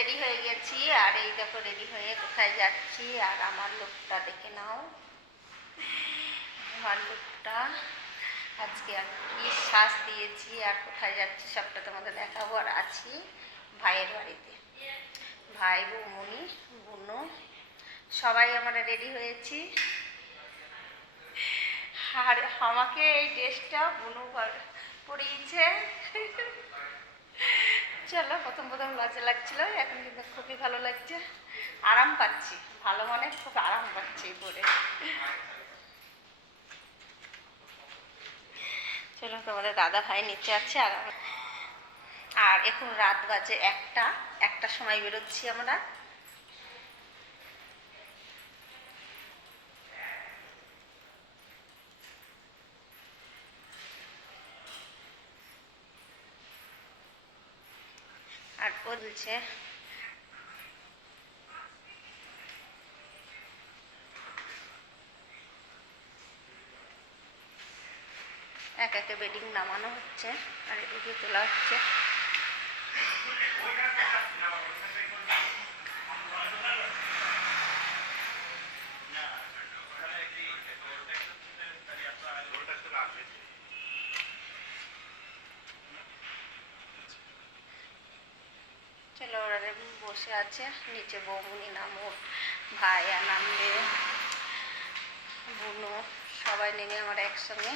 Ready হয়ে গেছি, আর এই দেখো রেডি হয়ে কোথায় যাচ্ছি। আর আমার লুকটা দেখে নাও, আমার লুকটা আজকে আর কি শ্বাস দিয়েছি আর কোথায় যাচ্ছি সবটা তোমাদের দেখাবো। আর আছি ভাইয়ের বাড়িতে, ভাই বৌমনি বুনু সবাই আমরা রেডি হয়েছি। আর আমাকে এই ড্রেসটা বুনু পরিয়েছে। চলো, প্রথম লজ্জা লাগছিল, এখন কিন্তু খুবই ভালো লাগছে, আরাম পাচ্ছি। ভালো মানে খুব আরাম পাচ্ছি পরে। চলো, তোমাদের দাদা ভাই নিচে আছে আর এখন রাত বাজে একটা সময় বেরোচ্ছি আমরা। আর বলছে এক একে বেডিং নামানো হচ্ছে আর এদিকে তোলা হচ্ছে। চলো, ওরা বসে আছে নিচে, বৌমনি নামো, ভাই নামবে, বুনু সবাই নেমে আমরা একসঙ্গে।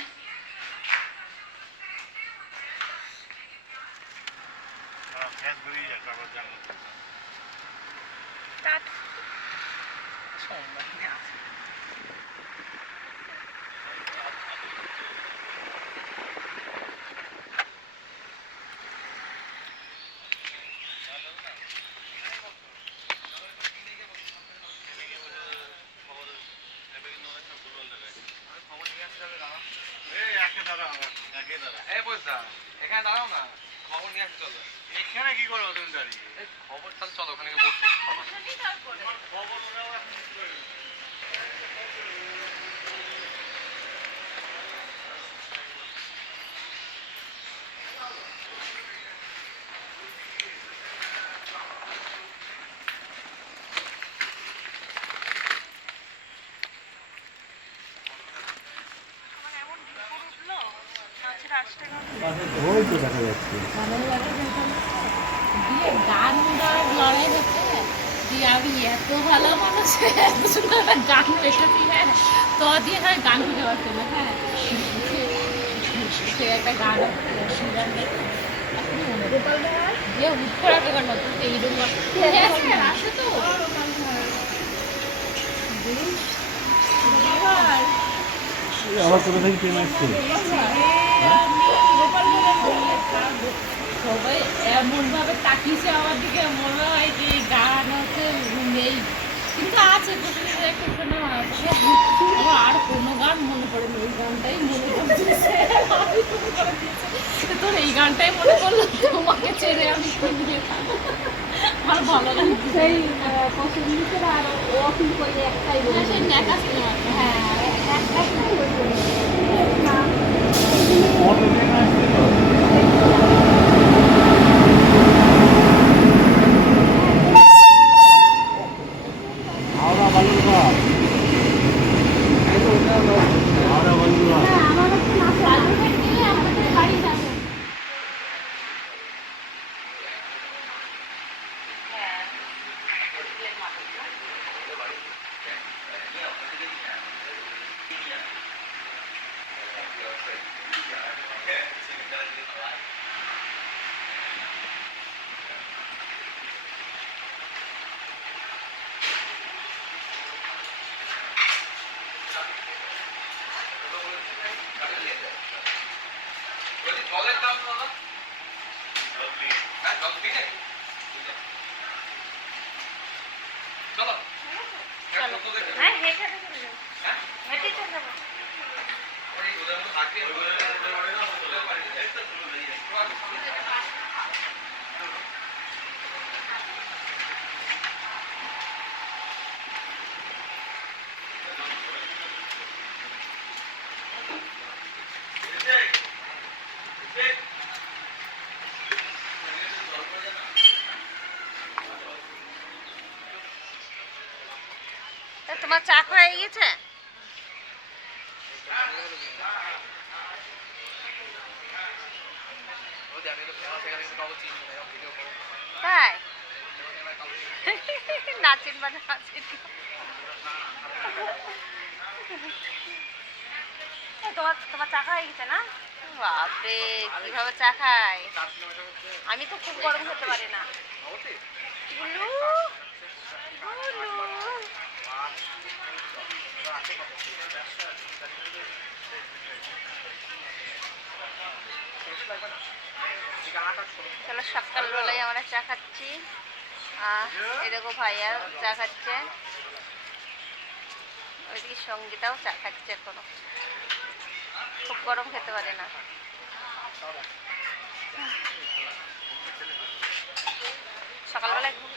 এখানে দাঁড়াও না, খবর নিয়ে আসতে চলো। এখানে কি করো তুমি দাঁড়িয়ে? খবর তাহলে চলো, ওখানে বসে খবর ওই তো দেখা যাচ্ছে গান লড়াই হচ্ছে দিয়ে আমি এত ভালো মানুষ এত সুন্দর একটা গান পেয়েছি। হ্যাঁ, তো দিয়ে হয় গান খুঁজে পাচ্ছে না। হ্যাঁ, সে একটা গান দিয়ে উঠে রাখবে গান নতুন এইরকম আসে তো আমার কোথা থেকে ট্রেন আসছে। সবাই এমনভাবে তাকিয়েছে আমার দিকে, মনে হয় যে গান হচ্ছে নেই, কিন্তু আছে একটু শোনা আছে। আমার আর কোনো গান মনে পড়ে না, এই গানটাই মনে পড়ছে। তোর এই গানটাই মনে পড়লো, তোমাকে ছেড়ে আমি আমার ভালো লাগে সেই পছন্দ আর ওয়াকিং করে একটাই সেই নেকা সিনেমা। হ্যাঁ, জলের দাম বলো। হ্যাঁ, জল কিনে চলো। হ্যাঁ, হেঁটে চলে যাবো। তোমার চা হয়ে গিয়েছে? তাই নাচেন বা নাচেন তোমার তোমার চা খাওয়া হয়ে গেছে না? বাপরে কিভাবে চা খায়! আমি তো খুব গরম খেতে পারি না। গুলু, গুলু। চলো সকালবেলায় আমরা চা খাচ্ছি। এই দেখো ভাইয়া চা খাচ্ছে, ওইদিকে সঙ্গীতাও চা খাচ্ছে। এখনো খুব গরম খেতে পারে না। সকালবেলায় ঘুম